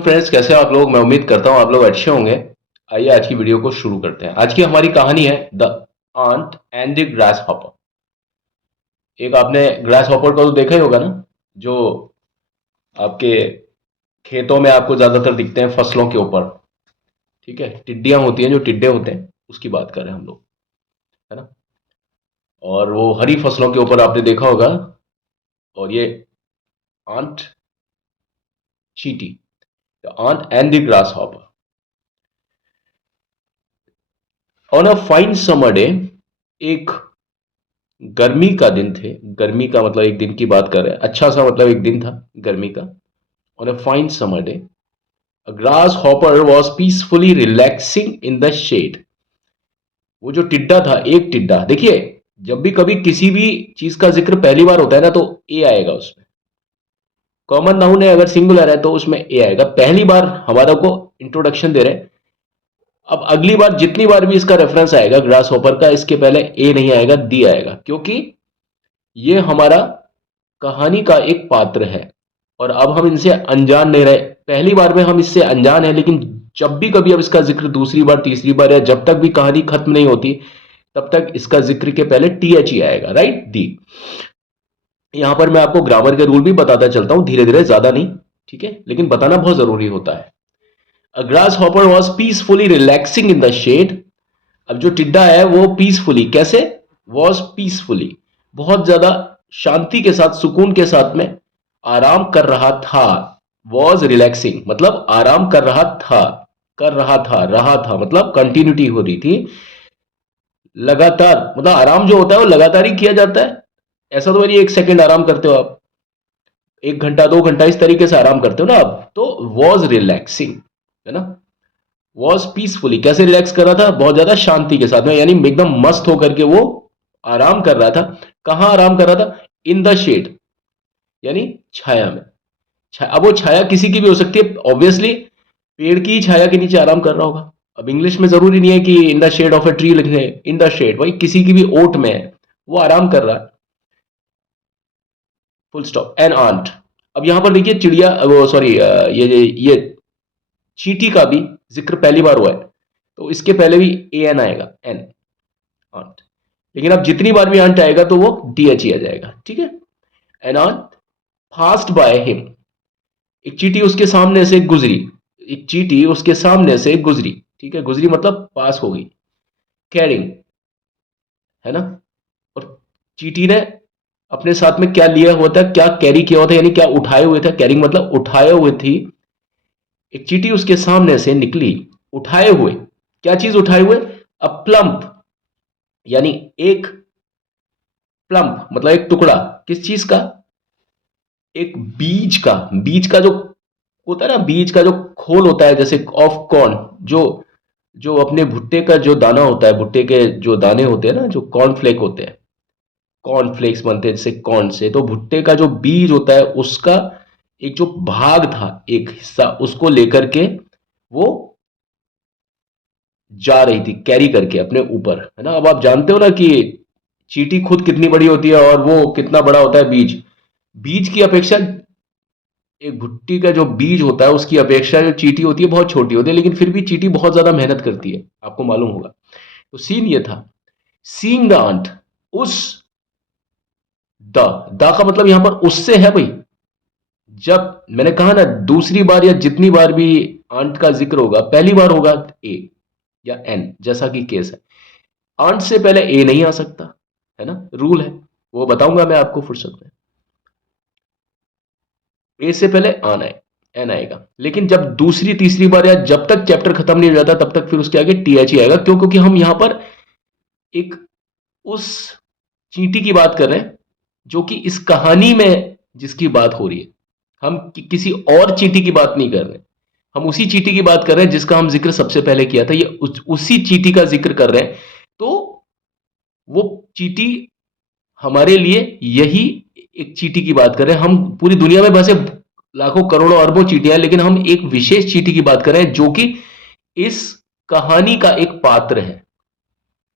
Friends, कैसे हैं आप लोग। मैं उम्मीद करता हूं आप लोग अच्छे होंगे। आइए आज की वीडियो को शुरू करते हैं। आज की हमारी कहानी है the ant and the grasshopper. एक आपने ग्रास हॉपर को तो देखा ही होगा ना, जो आपके खेतों में आपको ज्यादातर दिखते हैं फसलों के ऊपर। ठीक है, टिड्डियां होती हैं, जो टिड्डे होते हैं उसकी बात कर रहे हैं हम लोग, है ना। और वो हरी फसलों के ऊपर आपने देखा होगा। और ये आंट चीटी, the ant and the grasshopper. On a fine summer day, एक गर्मी का दिन थे। गर्मी का मतलब एक दिन की बात कर रहे हैं, अच्छा सा मतलब एक दिन था गर्मी का। On a fine summer day, a grasshopper was peacefully relaxing in the shade. वो जो टिड्डा था, एक टिड्डा, देखिए जब भी कभी किसी भी चीज का जिक्र पहली बार होता है ना, तो ए आएगा उसमें। कॉमन नाउन है, अगर सिंगुलर है तो उसमें ए आएगा। पहली बार हमारा को इंट्रोडक्शन दे रहे हैं। अब अगली बार जितनी बार भी इसका रेफरेंस आएगा ग्रास हॉपर का, इसके पहले ए नहीं आएगा, दी आएगा, क्योंकि ये हमारा कहानी का एक पात्र है। और अब हम इनसे अनजान नहीं रहे। पहली बार में हम इससे अनजान है, लेकिन जब भी कभी अब इसका जिक्र दूसरी बार, तीसरी बार, या जब तक भी कहानी खत्म नहीं होती, तब तक इसका जिक्र के पहले टी एच ही आएगा, राइट, दी। यहां पर मैं आपको ग्रामर के रूल भी बताता चलता हूं धीरे धीरे, ज्यादा नहीं, ठीक है, लेकिन बताना बहुत जरूरी होता है। A grasshopper was peacefully relaxing in the shade. अब जो टिड्डा है वो पीसफुली, कैसे, वॉज पीसफुली, बहुत ज्यादा शांति के साथ, सुकून के साथ में आराम कर रहा था। वॉज रिलैक्सिंग मतलब आराम कर रहा था, रहा था मतलब कंटिन्यूटी हो रही थी। लगातार मतलब आराम जो होता है वो लगातार ही किया जाता है। ऐसा तो नहीं एक सेकंड आराम करते हो आप, एक घंटा, 2 घंटा, इस तरीके से आराम करते हो ना आप। तो वॉज रिलैक्सिंग, है ना। वॉज पीसफुली, कैसे रिलैक्स कर रहा था, बहुत ज्यादा शांति के साथ में, यानी एकदम मस्त होकर के वो आराम कर रहा था। कहां आराम कर रहा था, इन द शेड, यानी छाया में। अब वो छाया किसी की भी हो सकती है ऑब्वियसली। पेड़ की छाया के नीचे आराम कर रहा होगा। अब इंग्लिश में जरूरी नहीं है कि in the shade of a tree लिखने, इन द शेड, भाई किसी की भी ओट में है, वो आराम कर रहा है, फुल स्टॉप। एन आंट, अब यहां पर देखिए चिड़िया, वो सॉरी, ये चींटी का भी जिक्र पहली बार हुआ है, तो इसके पहले भी ए एन आएगा, एन, आंट। लेकिन अब जितनी बार भी आंट आएगा तो वो डी एच ही आ जाएगा, ठीक है। An ant passed by him, एक चींटी उसके सामने से गुजरी, एक चींटी उसके सामने से गुजरी, ठीक है, गुजरी मतलब पास हो गई। कैरिंग, है ना। और चींटी ने अपने साथ में क्या लिया हुआ था, क्या कैरी किया हुआ था, यानी क्या उठाए हुए था। कैरिंग मतलब उठाए हुए थी। एक चींटी उसके सामने से निकली, उठाए हुए, क्या चीज उठाए हुए, अ प्लम्प, यानी एक प्लम्प मतलब एक टुकड़ा, किस चीज का, एक बीज का। बीज का जो होता है ना, बीज का जो खोल होता है, जैसे ऑफ कॉर्न, जो जो अपने भुट्टे का जो दाना होता है, भुट्टे के जो दाने होते हैं ना, जो कॉर्नफ्लेक होते हैं, कॉर्नफ्लेक्स बनते हैं जैसे कॉर्न से, तो भुट्टे का जो बीज होता है उसका एक जो भाग था, एक हिस्सा, उसको लेकर के वो जा रही थी कैरी करके अपने ऊपर, है ना। अब आप जानते हो ना कि चींटी खुद कितनी बड़ी होती है और वो कितना बड़ा होता है बीज। बीज की अपेक्षा, एक भुट्टी का जो बीज होता है उसकी अपेक्षा जो चींटी होती है बहुत छोटी होती है, लेकिन फिर भी चींटी बहुत ज्यादा मेहनत करती है, आपको मालूम होगा। तो सीन ये था, सीइंग द आंट, उस, द द का मतलब यहां पर उससे है भाई। जब मैंने कहा ना, दूसरी बार या जितनी बार भी आंट का जिक्र होगा, पहली बार होगा ए या एन, जैसा कि केस है। आंट से पहले ए नहीं आ सकता, है ना, रूल है, वो बताऊंगा मैं आपको फुर्सत में। ए से पहले आन आए, एन आएगा। लेकिन जब दूसरी तीसरी बार, या जब तक चैप्टर खत्म नहीं हो जाता, तब तक फिर उसके आगे टी एच ही आएगा। क्यों, क्योंकि हम यहां पर एक उस चींटी की बात कर रहे हैं जो कि इस कहानी में जिसकी बात हो रही है। हम किसी और चींटी की बात नहीं कर रहे, हम उसी चींटी की बात कर रहे हैं जिसका हम जिक्र सबसे पहले किया था। ये उसी चींटी का जिक्र कर रहे हैं। तो वो चींटी हमारे लिए यही एक चींटी की बात कर रहे हैं। हम पूरी दुनिया में वैसे लाखों करोड़ों अरबों चींटियां हैं, लेकिन हम एक विशेष चींटी की बात कर रहे हैं जो कि इस कहानी का एक पात्र है।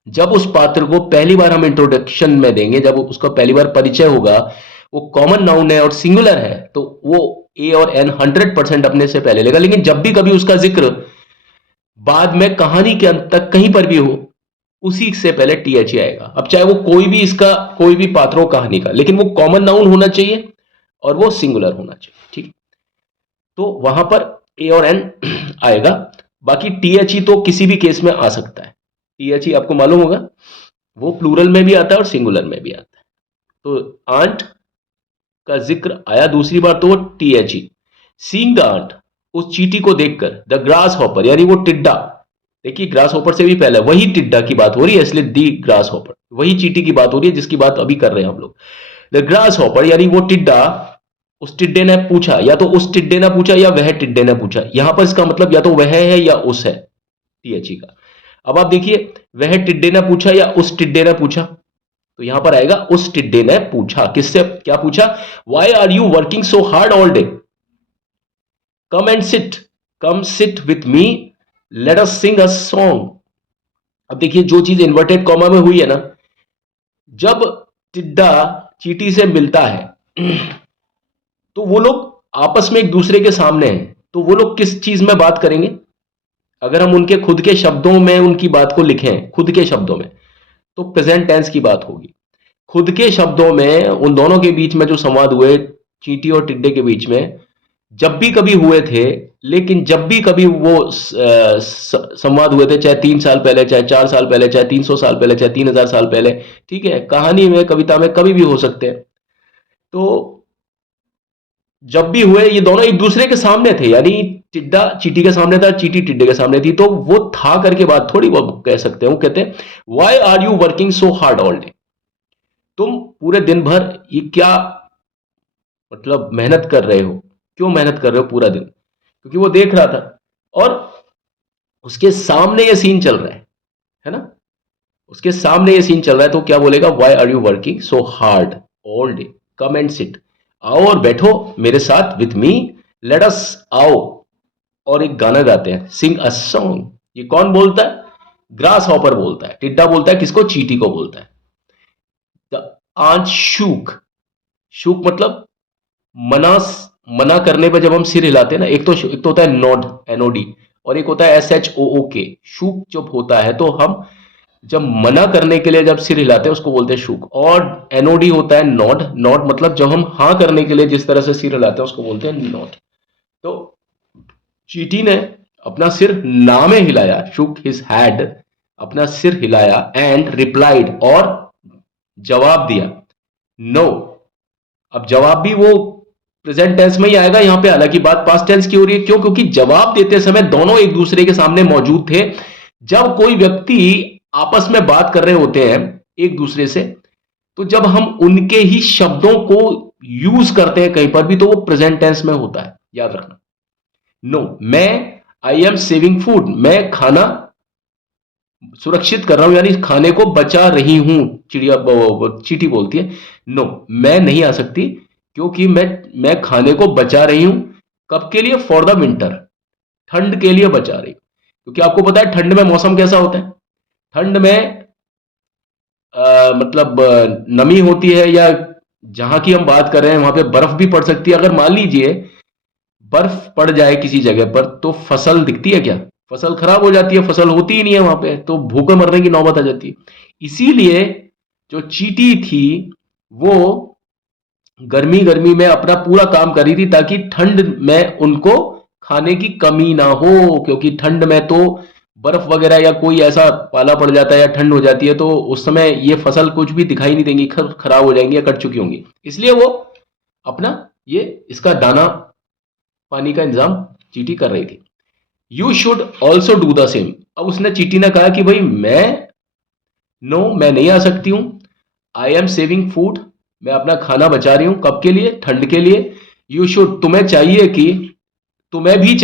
जब उस पात्र को पहली बार हम इंट्रोडक्शन में देंगे, जब उसका पहली बार परिचय होगा, वो कॉमन नाउन है और सिंगुलर है, तो वो ए और एन 100% अपने से पहले लेगा, लेकिन जब भी कभी उसका जिक्र बाद में कहानी के अंत तक कहीं पर भी हो, उसी से पहले टीएच आएगा। अब चाहे वो कोई भी इसका कोई भी पात्र हो कहानी का, लेकिन वो कॉमन नाउन होना चाहिए और वो सिंगुलर होना चाहिए, ठीक। तो वहां पर ए और एन आएगा। बाकी टीएच तो किसी भी केस में आ सकता है। टीएच आपको मालूम होगा वो प्लूरल में भी आता है और सिंगुलर में भी आता है। तो आंट का जिक्र आया दूसरी बार तो वो टीएच सीइंग द आंट, उस चींटी को देखकर, द ग्रास हॉपर यानी वो टिड्डा, देखिए ग्रास हॉपर से भी पहले वही टिड्डा की बात हो रही है, इसलिए दी ग्रास हॉपर, वही चींटी की बात हो रही है जिसकी बात अभी कर रहे हैं हम लोग। द ग्रास हॉपर यानी वो टिड्डा, उस टिड्डे ने पूछा, या तो उस टिड्डे ने पूछा या वह टिड्डे ने पूछा, यहां पर इसका मतलब या तो वह है या उस है, टीएचई का। अब आप देखिए, वह टिड्डे ने पूछा या उस टिड्डे ने पूछा, तो यहां पर आएगा उस टिड्डे ने पूछा। किससे क्या पूछा? Why are you working so hard all day, come and sit, come sit with me, let us sing a song. अब देखिए जो चीज इन्वर्टेड कॉमा में हुई है ना, जब टिड्डा चींटी से मिलता है तो वो लोग आपस में एक दूसरे के सामने हैं, तो वो लोग किस चीज में बात करेंगे? अगर हम उनके खुद के शब्दों में उनकी बात को लिखें, खुद के शब्दों में, तो प्रेजेंट टेंस की बात होगी। खुद के शब्दों में उन दोनों के बीच में जो संवाद हुए, चींटी और टिड्डे के बीच में, जब भी कभी हुए थे, लेकिन जब भी कभी वो संवाद हुए थे, चाहे 3 साल पहले, चाहे 4 साल पहले, चाहे 300 साल पहले, चाहे 3000 साल पहले, ठीक है, कहानी में, कविता में कभी भी हो सकते हैं। तो जब भी हुए ये दोनों एक दूसरे के सामने थे, यानी टिड्डा चींटी के सामने था, चींटी टिड्डे के सामने थी, तो वो था करके बात थोड़ी वो कह सकते हैं। वो कहते हैं why are you working so hard all day, तुम पूरे दिन भर ये क्या मतलब मेहनत कर रहे हो, क्यों मेहनत कर रहे हो पूरा दिन? क्योंकि वो देख रहा था और उसके सामने ये सीन चल रहा है ना, उसके सामने ये सीन चल रहा है, तो क्या बोलेगा? Why are you working so hard all day, come and sit, आओ और बैठो मेरे साथ, विथ मी, लेट अस, आओ और एक गाना गाते हैं, सिंग अ सॉन्ग। ये कौन बोलता है? ग्रास हॉपर बोलता है। टिड्डा बोलता है किसको? चींटी को बोलता है। द आंट शूक, शूक मतलब मना, मना करने पर जब हम सिर हिलाते हैं ना, एक तो होता है नोड, एनओडी, और एक होता है SHOOK। शूक जब होता है तो हम जब मना करने के लिए जब सिर हिलाते हैं उसको बोलते हैं शूक। और एनओडी होता है नॉड, नॉड मतलब जब हम हाँ करने के लिए जिस तरह से सिर हिलाते हैं उसको बोलते हैं नॉड। तो चींटी ने अपना सिर ना में हिलाया, शुक हिज हेड, अपना सिर हिलाया, एंड रिप्लाइड, और जवाब दिया, नो। अब जवाब भी वो प्रेजेंट टेंस में ही आएगा यहां पे, हालांकि बात पास्ट टेंस की हो रही है। क्यों? क्योंकि जवाब देते समय दोनों एक दूसरे के सामने मौजूद थे। जब कोई व्यक्ति आपस में बात कर रहे होते हैं एक दूसरे से, तो जब हम उनके ही शब्दों को यूज करते हैं कहीं पर भी, तो वो प्रेजेंट टेंस में होता है, याद रखना। नो, मैं, आई एम सेविंग फूड, मैं खाना सुरक्षित कर रहा हूं, यानी खाने को बचा रही हूं, चिड़िया चींटी बोलती है। नो, मैं नहीं आ सकती क्योंकि मैं खाने को बचा रही हूं। कब के लिए? फॉर द विंटर, ठंड के लिए बचा रही हूं। क्योंकि आपको पता है ठंड में मौसम कैसा होता है। ठंड में मतलब नमी होती है, या जहां की हम बात कर रहे हैं वहां पे बर्फ भी पड़ सकती है। अगर मान लीजिए बर्फ पड़ जाए किसी जगह पर, तो फसल दिखती है क्या? फसल खराब हो जाती है, फसल होती ही नहीं है वहां पे, तो भूखे मरने की नौबत आ जाती है। इसीलिए जो चींटी थी वो गर्मी गर्मी में अपना पूरा काम कर रही थी, ताकि ठंड में उनको खाने की कमी ना हो। क्योंकि ठंड में तो बर्फ वगैरह या कोई ऐसा पाला पड़ जाता है या ठंड हो जाती है, तो उस समय ये फसल कुछ भी दिखाई नहीं देंगी, खराब हो जाएंगी या कट चुकी होंगी। इसलिए वो अपना ये इसका दाना पानी का इंतजाम चींटी कर रही थी। You should also do the same. अब उसने, चींटी ने कहा कि भाई मैं नहीं आ सकती हूं। आई एम सेविंग फूड, मैं अपना खाना बचा रही हूं, कब के लिए? ठंड के लिए। यू शुड, तुम्हें चाहिए कि, तुम्हें भी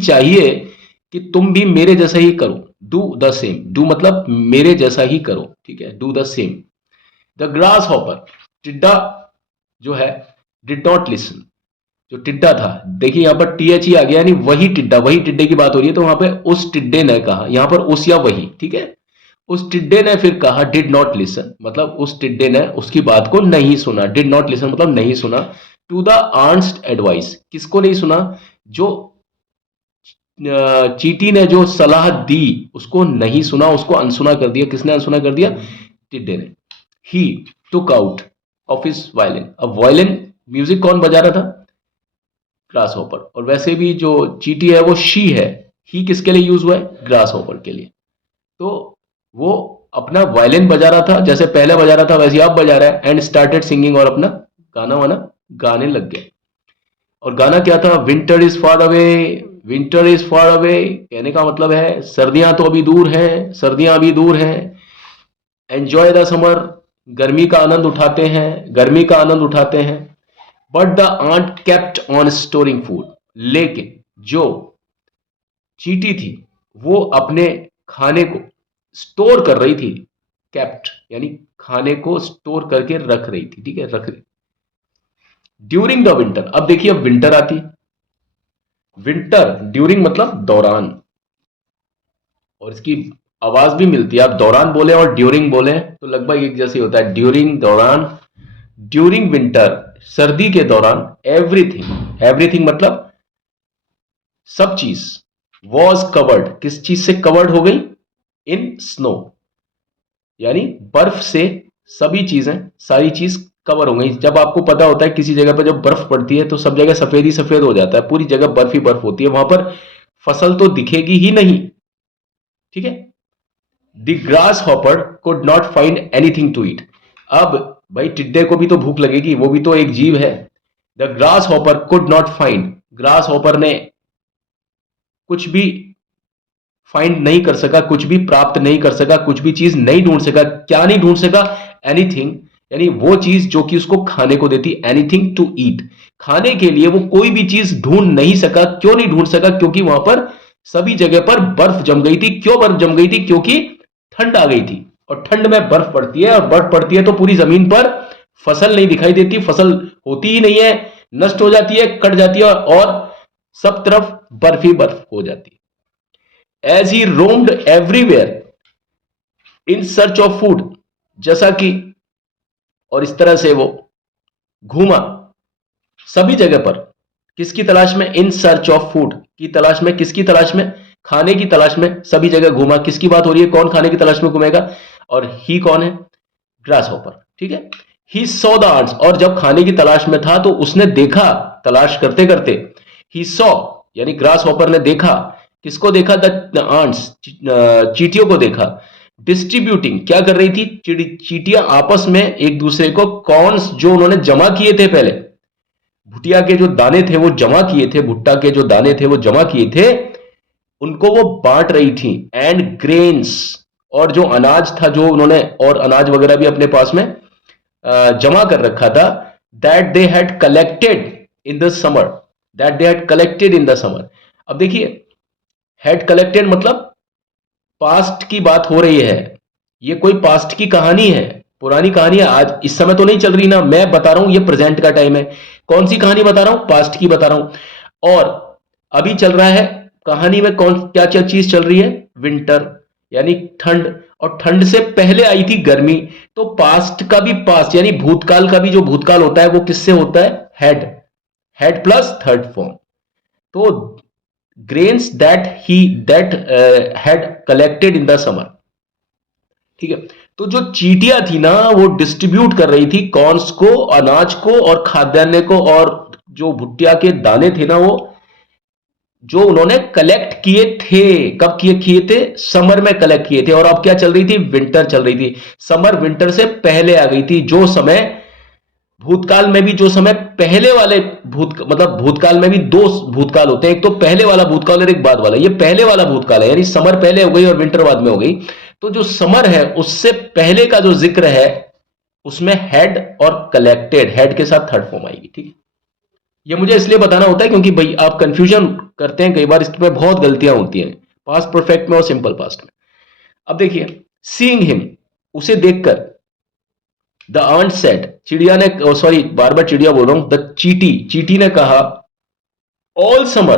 चाहिए कि तुम भी मेरे जैसा ही करो। डू द सेम, डू मतलब मेरे जैसा ही करो, ठीक है, do the same. The grass hopper, टिड्डा जो है, डिड नॉट लिसन, जो टिड्डा था, देखिए यहां पर टीएच ही आ गया, यानी वही टिड्डा, वही टिड्डे की बात हो रही है, तो वहां पे उस टिड्डे ने कहा, यहां पर उस या वही, ठीक है, उस टिड्डे ने फिर कहा, डिड नॉट लिसन मतलब उस टिड्डे ने उसकी बात को नहीं सुना। डिड नॉट लिसन मतलब नहीं सुना। टू द आंट्स एडवाइस, किसको नहीं सुना? जो चींटी ने जो सलाह दी उसको नहीं सुना, उसको अनसुना कर दिया। किसने अनसुना कर दिया? टिड्डे ने। He took out of his violin. अब वायलिन म्यूजिक कौन बजा रहा था? Grasshopper. और वैसे भी जो चींटी है वो शी है, ही किसके लिए यूज हुआ है? ग्रास हॉपर के लिए। तो वो अपना वायलिन बजा रहा था, जैसे पहले बजा रहा था वैसे अब बजा रहा है, एंड स्टार्टेड सिंगिंग, और अपना गाना वाना गाने लग गया। और गाना क्या था? Winter is far away, winter is far away. कहने का मतलब है सर्दियां तो अभी दूर हैं, सर्दियां अभी दूर हैं। एंजॉय द समर, गर्मी का आनंद उठाते हैं, गर्मी का आनंद उठाते हैं। But the ant kept on storing food, लेकिन जो चींटी थी वो अपने खाने को स्टोर कर रही थी। केप्ट यानी खाने को स्टोर करके रख रही थी, ठीक है, रख रही। ड्यूरिंग द विंटर, अब देखिए अब विंटर आती है। विंटर ड्यूरिंग मतलब दौरान, और इसकी आवाज भी मिलती है। आप दौरान बोले और ड्यूरिंग बोले तो लगभग एक जैसे होता है, ड्यूरिंग दौरान। ड्यूरिंग विंटर सर्दी के दौरान, एवरीथिंग, एवरीथिंग मतलब सब चीज, वॉज कवर्ड, किस चीज से कवर्ड हो गई? इन स्नो, यानी बर्फ से सभी चीजें, सारी चीज कवर हो गई। जब आपको पता होता है किसी जगह पर जब बर्फ पड़ती है तो सब जगह सफेद ही सफेद हो जाता है, पूरी जगह बर्फ ही बर्फ होती है, वहां पर फसल तो दिखेगी ही नहीं, ठीक है। The grasshopper could not find anything to eat. अब भाई टिड्डे को भी तो भूख लगेगी, वो भी तो एक जीव है। The grasshopper could not find, grass hopper ने कुछ भी फाइंड नहीं कर सका, कुछ भी प्राप्त नहीं कर सका, कुछ भी चीज नहीं ढूंढ सका। क्या नहीं ढूंढ सका? एनीथिंग, यानी वो चीज जो कि उसको खाने को देती। एनीथिंग टू ईट, खाने के लिए वो कोई भी चीज ढूंढ नहीं सका। क्यों नहीं ढूंढ सका? क्योंकि वहां पर सभी जगह पर बर्फ जम गई थी। क्यों बर्फ जम गई थी? क्योंकि ठंड आ गई थी, और ठंड में बर्फ पड़ती है, और बर्फ पड़ती है तो पूरी जमीन पर फसल नहीं दिखाई देती, फसल होती ही नहीं है, नष्ट हो जाती है, कट जाती है, और सब तरफ बर्फ ही बर्फ हो जाती है। As he roamed everywhere in search of food, जैसा कि, और इस तरह से वो घूमा सभी जगह पर, किसकी तलाश में? इन सर्च ऑफ फूड की तलाश में। किसकी तलाश में? खाने की तलाश में सभी जगह घूमा। किसकी बात हो रही है? कौन खाने की तलाश में घूमेगा? और ही कौन है? ग्रास हॉपर, ठीक है। ही सॉ द आंट्स, और जब खाने की तलाश में था तो उसने देखा, तलाश करते करते, ही सॉ यानी ग्रास हॉपर ने देखा। किसको देखा? द आंट्स, चींटियों को देखा। डिस्ट्रीब्यूटिंग, क्या कर रही थी? चींटियां आपस में एक दूसरे को कॉर्न्स, जो उन्होंने जमा किए थे पहले, भुटिया के जो दाने थे वो जमा किए थे, भुट्टा के जो दाने थे वो जमा किए थे, उनको वो बांट रही थी। एंड ग्रेन्स, और जो अनाज था, जो उन्होंने और अनाज वगैरह भी अपने पास में जमा कर रखा था, that they had collected in the summer, that they had collected in the summer. अब देखिए, हैड कलेक्टेड मतलब पास्ट की बात हो रही है, ये कोई पास्ट की कहानी है, पुरानी कहानी है, आज इस समय तो नहीं चल रही ना, मैं बता रहा हूं ये प्रेजेंट का टाइम है। कौन सी कहानी बता रहा हूं? पास्ट की बता रहा हूं। और अभी चल रहा है कहानी में कौन, क्या क्या चीज चल रही है? विंटर यानी ठंड, और ठंड से पहले आई थी गर्मी। तो पास्ट का भी पास्ट, यानी भूतकाल का भी जो भूतकाल होता है वो किससे होता है? Had, had plus third form. तो grains that had collected in the summer, ठीक है। तो जो चींटियां थी ना वो डिस्ट्रीब्यूट कर रही थी कॉर्न्स को, अनाज को और खाद्यान्न को, और जो भुट्टिया के दाने थे ना वो जो उन्होंने कलेक्ट किए थे। कब किए थे? समर में कलेक्ट किए थे। और अब क्या चल रही थी? विंटर चल रही थी। समर विंटर से पहले आ गई थी। जो समय भूतकाल में भी, जो समय पहले वाले मतलब भूतकाल में भी दो भूतकाल होते हैं, एक तो पहले वाला भूतकाल और एक बाद वाला। ये पहले वाला भूतकाल है, यानी समर पहले हो गई और विंटर बाद में हो गई। तो जो समर है उससे पहले का जो जिक्र है उसमें हैड और कलेक्टेड, हैड के साथ थर्ड फॉर्म आएगी, ठीक है। ये मुझे इसलिए बताना होता है क्योंकि भाई आप कंफ्यूजन करते हैं कई बार, इसमें बहुत गलतियां होती हैं पास्ट परफेक्ट में और सिंपल पास्ट में। अब देखिए, सीइंग हिम, उसे देखकर, द आंट सेड, चिड़िया ने, सॉरी बार बार चिड़िया बोल रहा हूं, द चीटी, चीटी ने कहा, ऑल समर,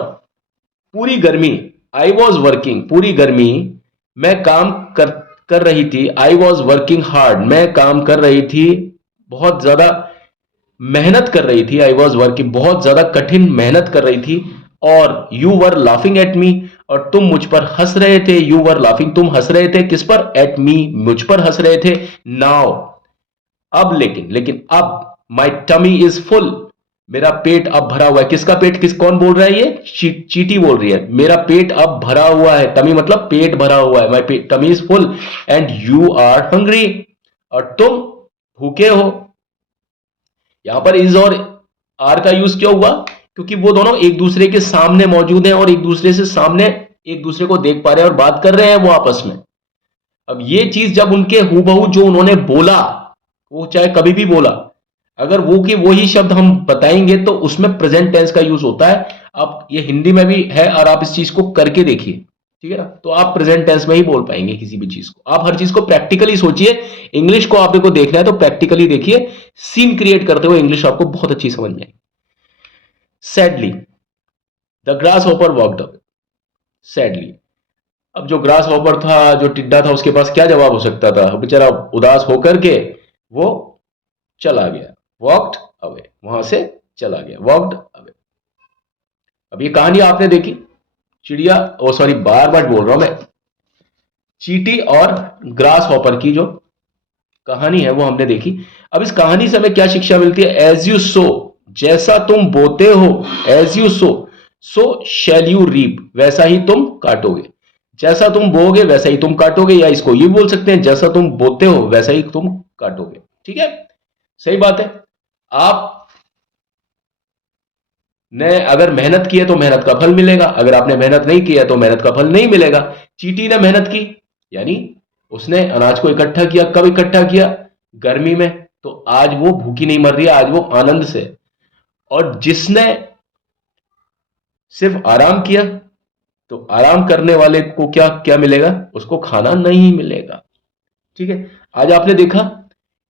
पूरी गर्मी, आई वॉज वर्किंग, पूरी गर्मी मैं काम कर रही थी। आई वॉज वर्किंग हार्ड, मैं काम कर रही थी बहुत ज्यादा मेहनत कर रही थी, आई वॉज वर्किंग, बहुत ज्यादा कठिन मेहनत कर रही थी, और you were laughing at me, और तुम मुझ पर हंस रहे थे, यू वर लाफिंग, तुम हंस रहे थे, किस पर? एट मी, मुझ पर हंस रहे थे। नाउ, अब लेकिन, अब माई टमी इज फुल, मेरा पेट अब भरा हुआ है। किसका पेट? कौन बोल रहा है? ये चीटी बोल रही है, मेरा पेट अब भरा हुआ है। टमी मतलब पेट भरा हुआ है, my tummy is full and you are hungry, और तुम भूखे हो। यहां पर इज और आर का यूज क्यों हुआ? क्योंकि वो दोनों एक दूसरे के सामने मौजूद हैं और एक दूसरे से सामने एक दूसरे को देख पा रहे हैं और बात कर रहे हैं वो आपस में। अब ये चीज जब उनके हूबहू जो उन्होंने बोला, वो चाहे कभी भी बोला, अगर वो की वही शब्द हम बताएंगे तो उसमें प्रेजेंट टेंस का यूज होता है। अब ये हिंदी में भी है और आप इस चीज को करके देखिए, ठीक है ना? तो आप प्रेजेंट टेंस में ही बोल पाएंगे किसी भी चीज को। आप हर चीज को प्रैक्टिकली सोचिए। इंग्लिश को आपको देखना है तो प्रैक्टिकली देखिए, सीन क्रिएट करते हुए इंग्लिश आपको बहुत अच्छी समझ में आएगी। Sadly the grass hopper walked away, sadly. अब जो ग्रास हॉपर था, जो टिड्डा था, उसके पास क्या जवाब हो सकता था? बेचारा उदास होकर के वो चला गया, वॉकड अवे, वहां से चला गया, वॉकड अवे। अब ये कहानी आपने देखी, चिड़िया, ओ सॉरी, बार बार बोल रहा हूं मैं, चींटी और ग्रास हॉपर की जो कहानी है वो हमने देखी। अब इस कहानी से हमें क्या शिक्षा मिलती है? एज यू सो, जैसा तुम बोते हो, as you sow, so shall you reap, वैसा ही तुम काटोगे। जैसा तुम बोओगे वैसा ही तुम काटोगे, या इसको ये बोल सकते हैं, जैसा तुम बोते हो वैसा ही तुम काटोगे। ठीक है, सही बात है। आप ने अगर मेहनत की है तो मेहनत का फल मिलेगा, अगर आपने मेहनत नहीं की है तो मेहनत का फल नहीं मिलेगा। चींटी ने मेहनत की, यानी उसने अनाज को इकट्ठा किया। कब इकट्ठा किया? गर्मी में। तो आज वो भूखी नहीं मर रही है, आज वो आनंद से। और जिसने सिर्फ आराम किया, तो आराम करने वाले को क्या क्या मिलेगा? उसको खाना नहीं मिलेगा। ठीक है, आज आपने देखा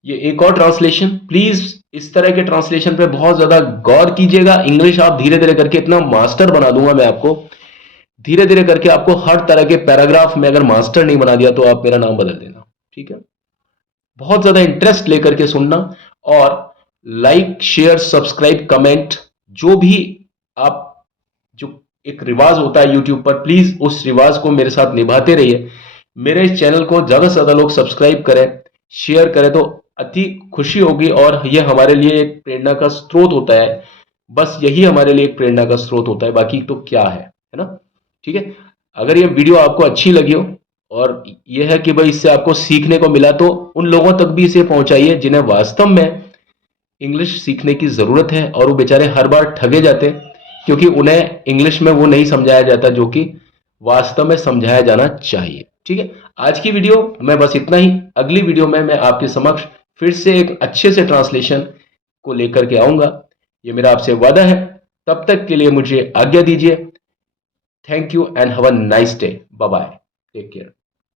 ये एक और ट्रांसलेशन। प्लीज इस तरह के ट्रांसलेशन पे बहुत ज्यादा गौर कीजिएगा। इंग्लिश आप धीरे धीरे करके इतना मास्टर बना दूंगा मैं आपको, धीरे धीरे करके आपको हर तरह के पैराग्राफ में, अगर मास्टर नहीं बना दिया तो आप मेरा नाम बदल देना। ठीक है, बहुत ज्यादा इंटरेस्ट लेकर के सुनना, और लाइक शेयर सब्सक्राइब कमेंट, जो भी आप, जो एक रिवाज होता है यूट्यूब पर, प्लीज उस रिवाज को मेरे साथ निभाते रहिए। मेरे इस चैनल को ज्यादा से ज्यादा लोग सब्सक्राइब करें, शेयर करें तो अति खुशी होगी, और यह हमारे लिए एक प्रेरणा का स्रोत होता है। बस यही हमारे लिए एक प्रेरणा का स्रोत होता है, बाकी तो क्या है ना? ठीक है, अगर ये वीडियो आपको अच्छी लगी हो और यह है कि भाई इससे आपको सीखने को मिला, तो उन लोगों तक भी इसे पहुंचाइए जिन्हें वास्तव में इंग्लिश सीखने की जरूरत है, और वो बेचारे हर बार ठगे जाते हैं क्योंकि उन्हें इंग्लिश में वो नहीं समझाया जाता जो कि वास्तव में समझाया जाना चाहिए। ठीक है, आज की वीडियो में बस इतना ही। अगली वीडियो में मैं आपके समक्ष फिर से एक अच्छे से ट्रांसलेशन को लेकर के आऊंगा, ये मेरा आपसे वादा है। तब तक के लिए मुझे आज्ञा दीजिए। Thank you and have a nice day. Bye bye, take care.